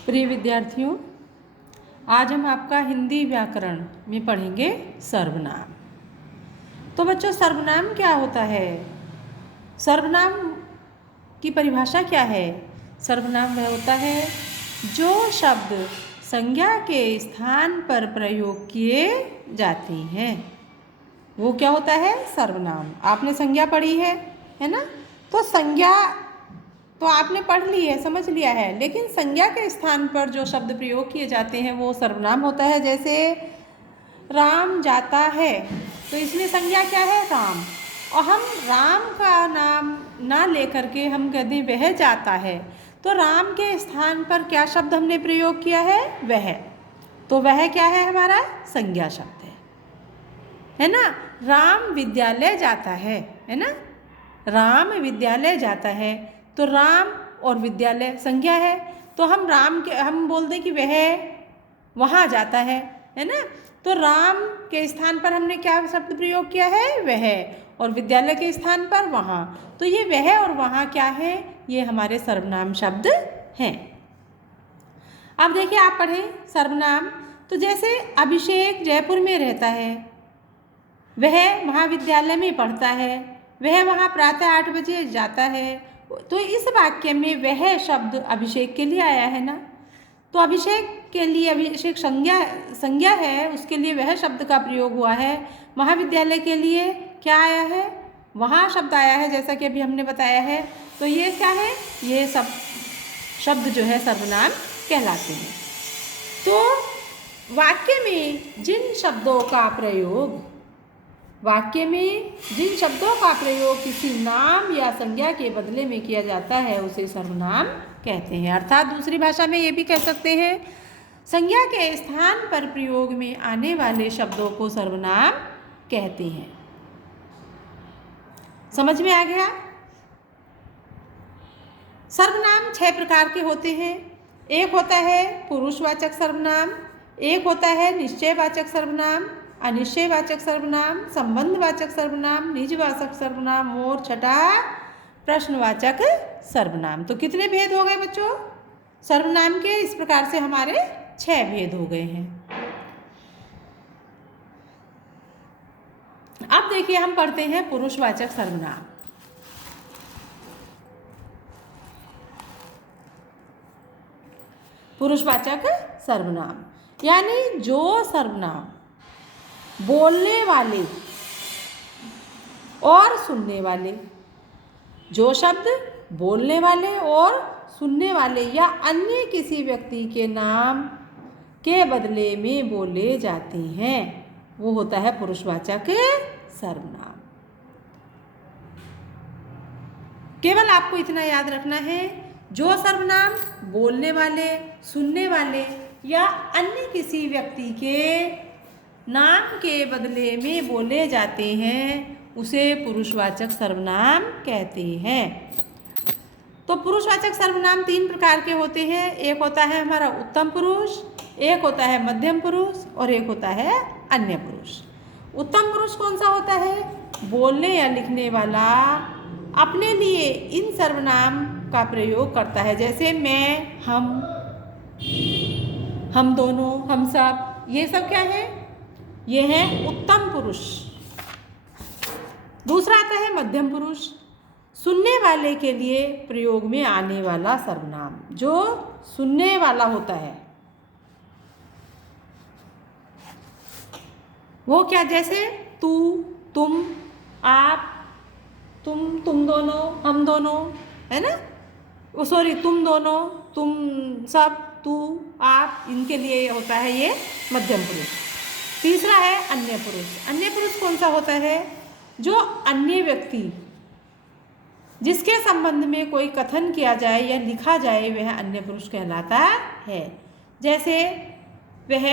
प्रिय विद्यार्थियों, आज हम आपका हिंदी व्याकरण में पढ़ेंगे सर्वनाम। तो बच्चों, सर्वनाम क्या होता है? सर्वनाम की परिभाषा क्या है? सर्वनाम वह होता है जो शब्द संज्ञा के स्थान पर प्रयोग किए जाते हैं, वो क्या होता है? सर्वनाम। आपने संज्ञा पढ़ी है ना? तो संज्ञा तो आपने पढ़ ली है, समझ लिया है, लेकिन संज्ञा के स्थान पर जो शब्द प्रयोग किए जाते हैं वो सर्वनाम होता है। जैसे राम जाता है, तो इसमें संज्ञा क्या है? राम। और हम राम का नाम ना लेकर के हम कहते हैं वह जाता है, तो राम के स्थान पर क्या शब्द हमने प्रयोग किया है? वह। तो वह क्या है? हमारा संज्ञा शब्द है ना? राम विद्यालय जाता है ना? राम विद्यालय जाता है, तो राम और विद्यालय संज्ञा है, तो हम बोल दें कि वह वहाँ जाता है ना? तो राम के स्थान पर हमने क्या शब्द प्रयोग किया है? वह। और विद्यालय के स्थान पर वहाँ। तो ये वह और वहाँ क्या है? ये हमारे सर्वनाम शब्द हैं। अब देखिए, आप पढ़ें सर्वनाम। तो जैसे अभिषेक जयपुर में रहता है, वह महाविद्यालय में पढ़ता है, वह वहाँ प्रातः 8 बजे जाता है, तो इस वाक्य में वह शब्द अभिषेक के लिए आया है ना? तो अभिषेक के लिए अभिषेक संज्ञा है, उसके लिए वह शब्द का प्रयोग हुआ है। महाविद्यालय के लिए क्या आया है? वहाँ शब्द आया है, जैसा कि अभी हमने बताया है। तो ये क्या है? ये सब शब्द जो है सर्वनाम कहलाते हैं। तो वाक्य में जिन शब्दों का प्रयोग किसी नाम या संज्ञा के बदले में किया जाता है उसे सर्वनाम कहते हैं। अर्थात दूसरी भाषा में ये भी कह सकते हैं, संज्ञा के स्थान पर प्रयोग में आने वाले शब्दों को सर्वनाम कहते हैं। समझ में आ गया? सर्वनाम 6 प्रकार के होते हैं। एक होता है पुरुषवाचक सर्वनाम, एक होता है निश्चयवाचक सर्वनाम, अनिश्चयवाचक सर्वनाम, संबंधवाचक सर्वनाम, निजवाचक सर्वनाम और छठा प्रश्नवाचक सर्वनाम। तो कितने भेद हो गए बच्चों सर्वनाम के? इस प्रकार से हमारे 6 भेद हो गए हैं। अब देखिए, हम पढ़ते हैं पुरुषवाचक सर्वनाम। पुरुषवाचक सर्वनाम यानी जो सर्वनाम बोलने वाले और सुनने वाले, जो शब्द बोलने वाले और सुनने वाले या अन्य किसी व्यक्ति के नाम के बदले में बोले जाते हैं, वो होता है पुरुषवाचक सर्वनाम। केवल आपको इतना याद रखना है, जो सर्वनाम बोलने वाले, सुनने वाले या अन्य किसी व्यक्ति के नाम के बदले में बोले जाते हैं उसे पुरुषवाचक सर्वनाम कहते हैं। तो पुरुषवाचक सर्वनाम 3 प्रकार के होते हैं। एक होता है हमारा उत्तम पुरुष, एक होता है मध्यम पुरुष और एक होता है अन्य पुरुष। उत्तम पुरुष कौन सा होता है? बोलने या लिखने वाला अपने लिए इन सर्वनाम का प्रयोग करता है। जैसे मैं, हम दोनों, हम सब, ये सब क्या है? ये है उत्तम पुरुष। दूसरा आता है मध्यम पुरुष, सुनने वाले के लिए प्रयोग में आने वाला सर्वनाम, जो सुनने वाला होता है वो क्या? जैसे तू, तुम, आप, तुम दोनों, हम दोनों, है ना? सॉरी, तुम दोनों, तुम सब, तू, आप, इनके लिए होता है ये मध्यम पुरुष। तीसरा है अन्य पुरुष। अन्य पुरुष कौन सा होता है? जो अन्य व्यक्ति जिसके संबंध में कोई कथन किया जाए या लिखा जाए वह अन्य पुरुष कहलाता है। जैसे वह,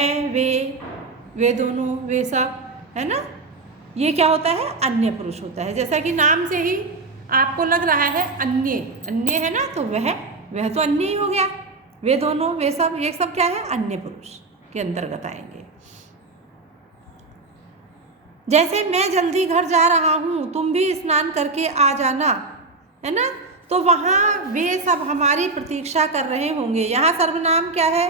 वे दोनों, वे सब, है ना? ये क्या होता है? अन्य पुरुष होता है। जैसा कि नाम से ही आपको लग रहा है अन्य है ना, तो वह तो अन्य ही हो गया। वे दोनों, वे सब, ये सब क्या है? अन्य पुरुष के अंतर्गत आएंगे। जैसे मैं जल्दी घर जा रहा हूँ, तुम भी स्नान करके आ जाना, है ना? तो वहाँ वे सब हमारी प्रतीक्षा कर रहे होंगे। यहाँ सर्वनाम क्या है?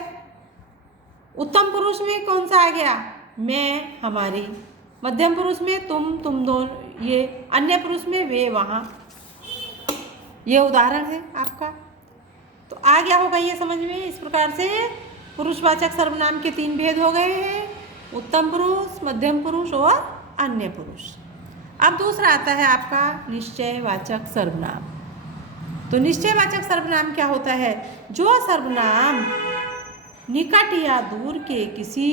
उत्तम पुरुष में कौन सा आ गया? मैं, हमारी। मध्यम पुरुष में तुम दोनों, ये। अन्य पुरुष में वे, वहाँ। ये उदाहरण है आपका। तो आ गया होगा ये समझ में। इस प्रकार से पुरुषवाचक सर्वनाम के 3 भेद हो गए हैं, उत्तम पुरुष, मध्यम पुरुष और अन्य पुरुष। अब दूसरा आता है आपका निश्चयवाचक सर्वनाम। तो निश्चयवाचक सर्वनाम क्या होता है? जो सर्वनाम निकट या दूर के किसी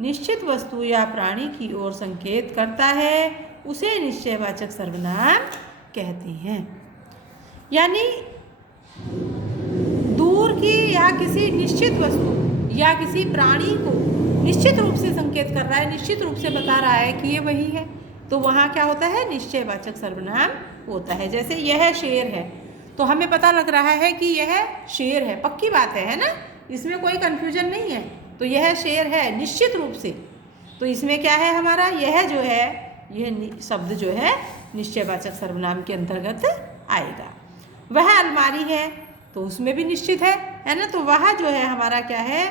निश्चित वस्तु या प्राणी की ओर संकेत करता है उसे निश्चयवाचक सर्वनाम कहते हैं। यानी दूर की या किसी निश्चित वस्तु या किसी प्राणी को निश्चित रूप से संकेत कर रहा है, निश्चित रूप से बता रहा है कि ये वही है, तो वहाँ क्या होता है? निश्चयवाचक सर्वनाम होता है। जैसे यह शेर है, तो हमें पता लग रहा है कि यह शेर है, पक्की बात है ना, इसमें कोई कन्फ्यूजन नहीं है। तो यह शेर है निश्चित रूप से। तो इसमें क्या है हमारा? यह जो है, यह शब्द जो है निश्चयवाचक सर्वनाम के अंतर्गत आएगा। वह अलमारी है, तो उसमें भी निश्चित है ना, तो वह जो है हमारा क्या है?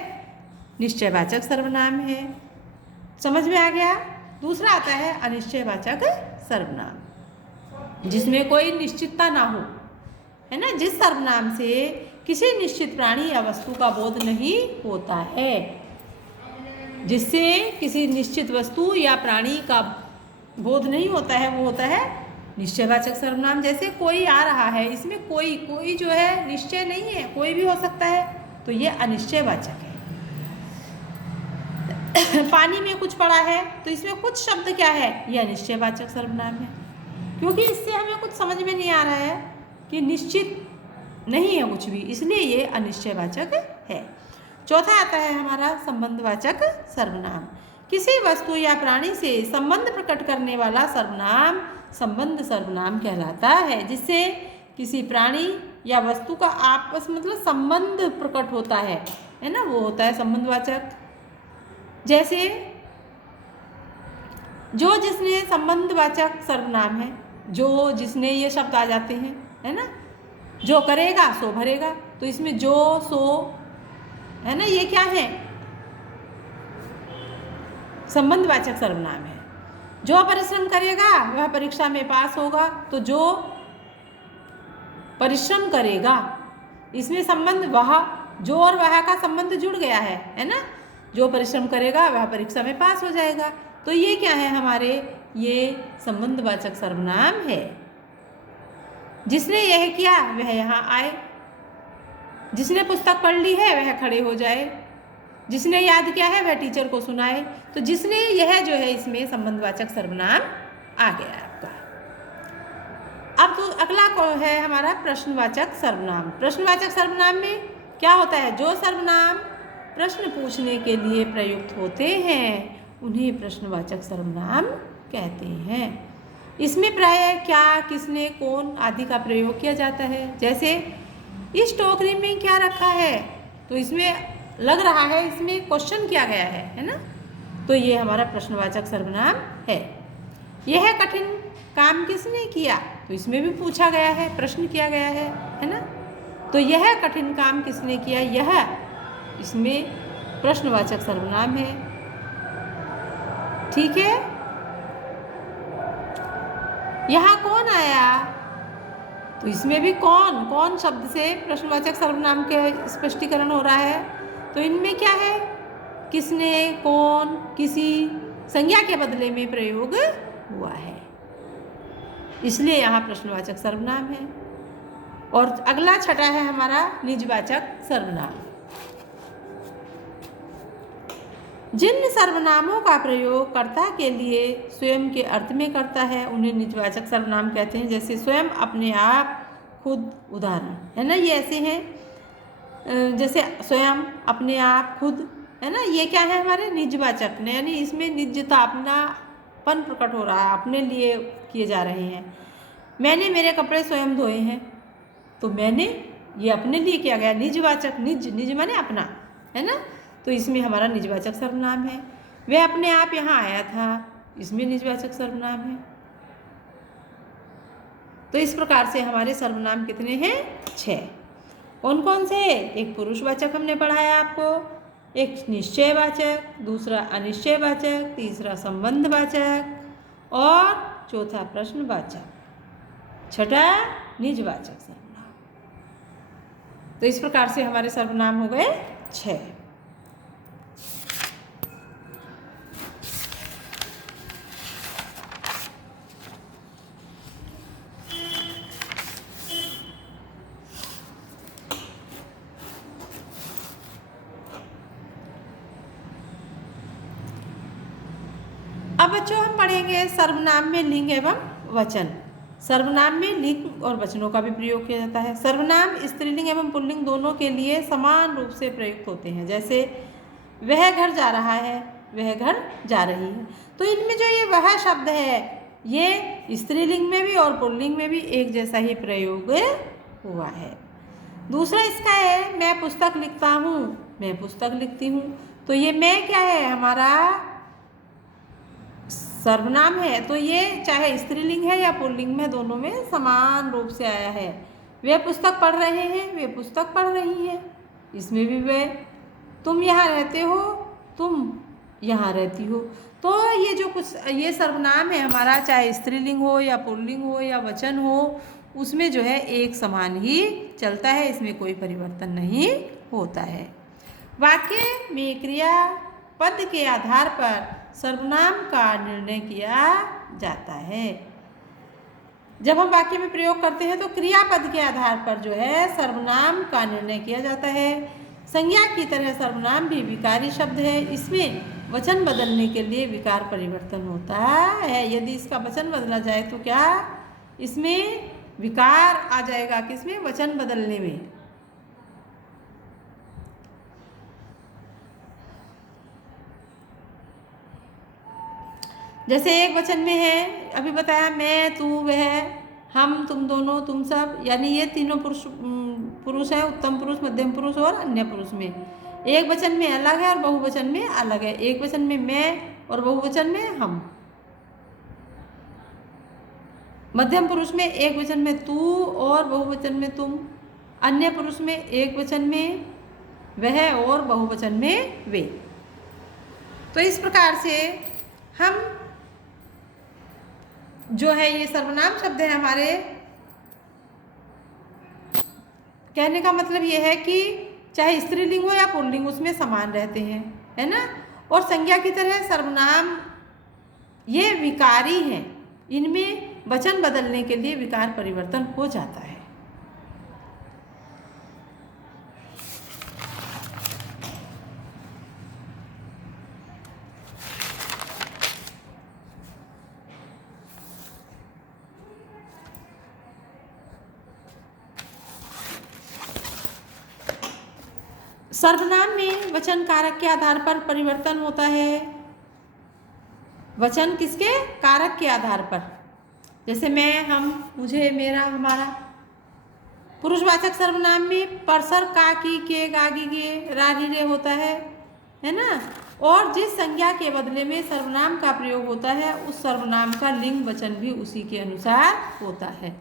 निश्चयवाचक सर्वनाम है। समझ में आ गया? दूसरा आता है अनिश्चयवाचक सर्वनाम, जिसमें कोई निश्चितता ना हो, है ना, जिस सर्वनाम से किसी निश्चित प्राणी या वस्तु का बोध नहीं होता है। जिससे किसी निश्चित वस्तु या प्राणी का बोध नहीं होता है, वो होता है निश्चयवाचक सर्वनाम। जैसे कोई आ रहा है, इसमें कोई जो है निश्चय नहीं है, कोई भी हो सकता है, तो ये अनिश्चयवाचक है। पानी में कुछ पड़ा है, तो इसमें कुछ शब्द क्या है? ये अनिश्चयवाचक सर्वनाम है, क्योंकि इससे हमें कुछ समझ में नहीं आ रहा है कि निश्चित नहीं है कुछ भी, इसलिए ये अनिश्चयवाचक है। चौथा आता है हमारा संबंधवाचक सर्वनाम। किसी वस्तु या प्राणी से संबंध प्रकट करने वाला सर्वनाम संबंध सर्वनाम कहलाता है। जिससे किसी प्राणी या वस्तु का आपस मतलब संबंध प्रकट होता है ना, वो होता है संबंधवाचक। जैसे जो जिसने संबंधवाचक सर्वनाम है, जो जिसने ये शब्द आ जाते हैं, है ना। जो करेगा सो भरेगा, तो इसमें जो सो, है ना, ये क्या है? संबंधवाचक सर्वनाम है। जो परिश्रम करेगा वह परीक्षा में पास होगा, तो जो परिश्रम करेगा, इसमें संबंध वह, जो और वह का संबंध जुड़ गया है ना। जो परिश्रम करेगा वह परीक्षा में पास हो जाएगा, तो ये क्या है हमारे? ये संबंधवाचक सर्वनाम है। जिसने यह किया वह यहाँ आए, जिसने पुस्तक पढ़ ली है वह खड़े हो जाए, जिसने याद किया है वह टीचर को सुनाए। तो जिसने यह जो है इसमें संबंधवाचक सर्वनाम आ गया आपका। अब तो अगला को है हमारा प्रश्नवाचक सर्वनाम। प्रश्नवाचक सर्वनाम में क्या होता है? जो सर्वनाम प्रश्न पूछने के लिए प्रयुक्त होते हैं उन्हें प्रश्नवाचक सर्वनाम कहते हैं। इसमें प्रायः क्या, किसने, कौन आदि का प्रयोग किया जाता है। जैसे इस टोकरी में क्या रखा है, तो इसमें लग रहा है इसमें क्वेश्चन किया गया है ना, तो ये हमारा प्रश्नवाचक सर्वनाम है। यह कठिन काम किसने किया, तो इसमें भी पूछा गया है, प्रश्न किया गया है ना। तो यह कठिन काम किसने किया, यह इसमें प्रश्नवाचक सर्वनाम है। ठीक है। यहाँ कौन आया, तो इसमें भी कौन शब्द से प्रश्नवाचक सर्वनाम के स्पष्टीकरण हो रहा है। तो इनमें क्या है? किसने, कौन, किसी संज्ञा के बदले में प्रयोग हुआ है, इसलिए यहाँ प्रश्नवाचक सर्वनाम है। और अगला छठा है हमारा निजवाचक सर्वनाम। जिन सर्वनामों का प्रयोग कर्ता के लिए स्वयं के अर्थ में करता है उन्हें निजवाचक सर्वनाम कहते हैं। जैसे स्वयं, अपने आप, खुद, उदाहरण, है ना, ये ऐसे हैं। जैसे स्वयं, अपने आप, खुद, है ना, ये क्या है हमारे? निजवाचक, यानी इसमें निजता, अपनापन प्रकट हो रहा है, अपने लिए किए जा रहे हैं। मैंने मेरे कपड़े स्वयं धोए हैं, तो मैंने ये अपने लिए किया गया, निजवाचक। निज माने अपना, है ना, तो इसमें हमारा निजवाचक सर्वनाम है। वह अपने आप यहाँ आया था, इसमें निजवाचक सर्वनाम है। तो इस प्रकार से हमारे सर्वनाम कितने हैं? 6। कौन कौन से? एक पुरुषवाचक हमने पढ़ाया आपको, एक निश्चयवाचक, दूसरा अनिश्चयवाचक, तीसरा संबंधवाचक और चौथा प्रश्नवाचक, छठा निजवाचक सर्वनाम। तो इस प्रकार से हमारे सर्वनाम हो गए 6। अब बच्चों हम पढ़ेंगे सर्वनाम में लिंग एवं वचन। सर्वनाम में लिंग और वचनों का भी प्रयोग किया जाता है। सर्वनाम स्त्रीलिंग एवं पुल्लिंग दोनों के लिए समान रूप से प्रयुक्त होते हैं। जैसे वह घर जा रहा है, वह घर जा रही है। तो इनमें जो ये वह शब्द है, ये स्त्रीलिंग में भी और पुल्लिंग में भी एक जैसा ही प्रयोग हुआ है। दूसरा इसका है मैं पुस्तक लिखता हूँ, मैं पुस्तक लिखती हूँ। तो ये मैं क्या है? हमारा सर्वनाम है। तो ये चाहे स्त्रीलिंग है या पुल्लिंग में, दोनों में समान रूप से आया है। वे पुस्तक पढ़ रहे हैं, वे पुस्तक पढ़ रही हैं, इसमें भी वे। तुम यहाँ रहते हो, तुम यहाँ रहती हो। तो ये जो कुछ ये सर्वनाम है हमारा, चाहे स्त्रीलिंग हो या पुल्लिंग हो या वचन हो, उसमें जो है एक समान ही चलता है, इसमें कोई परिवर्तन नहीं होता है। वाक्य में क्रिया पद के आधार पर सर्वनाम का निर्णय किया जाता है। जब हम वाक्य में प्रयोग करते हैं तो क्रियापद के आधार पर जो है सर्वनाम का निर्णय किया जाता है। संज्ञा की तरह सर्वनाम भी विकारी शब्द है। इसमें वचन बदलने के लिए विकार परिवर्तन होता है। यदि इसका वचन बदला जाए तो क्या इसमें विकार आ जाएगा? किसमें? वचन बदलने में। जैसे एक वचन में है, अभी बताया, मैं, तू, वह, हम, तुम दोनों, तुम सब, यानी ये तीनों पुरुष है, उत्तम पुरुष, मध्यम पुरुष और अन्य पुरुष में। एक वचन में अलग है और बहुवचन में अलग है। एक वचन में मैं और बहुवचन में हम। मध्यम पुरुष में एक वचन में तू और बहुवचन में तुम। अन्य पुरुष में एक वचन में वह और बहुवचन में वे। तो इस प्रकार से हम जो है ये सर्वनाम शब्द है हमारे, कहने का मतलब ये है कि चाहे स्त्रीलिंग हो या पुल्लिंग, उसमें समान रहते हैं, है ना। और संज्ञा की तरह सर्वनाम ये विकारी हैं, इनमें वचन बदलने के लिए विकार परिवर्तन हो जाता है। सर्वनाम में वचन कारक के आधार पर परिवर्तन होता है। वचन किसके? कारक के आधार पर। जैसे मैं, हम, मुझे, मेरा, हमारा। पुरुषवाचक सर्वनाम में परसर, का, की, के, गागी, गे, रारी, रे होता है ना। और जिस संज्ञा के बदले में सर्वनाम का प्रयोग होता है, उस सर्वनाम का लिंग वचन भी उसी के अनुसार होता है।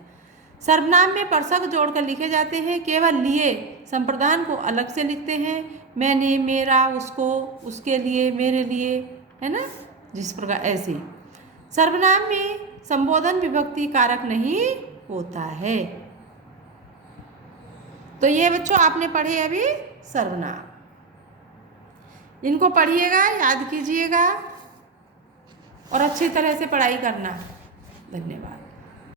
सर्वनाम में परसक जोड़कर लिखे जाते हैं। केवल लिए संप्रदान को अलग से लिखते हैं। मैंने, मेरा, उसको, उसके लिए, मेरे लिए, है ना, जिस प्रकार ऐसे। सर्वनाम में संबोधन विभक्ति कारक नहीं होता है। तो ये बच्चों आपने पढ़े अभी सर्वनाम। इनको पढ़िएगा, याद कीजिएगा और अच्छी तरह से पढ़ाई करना। धन्यवाद।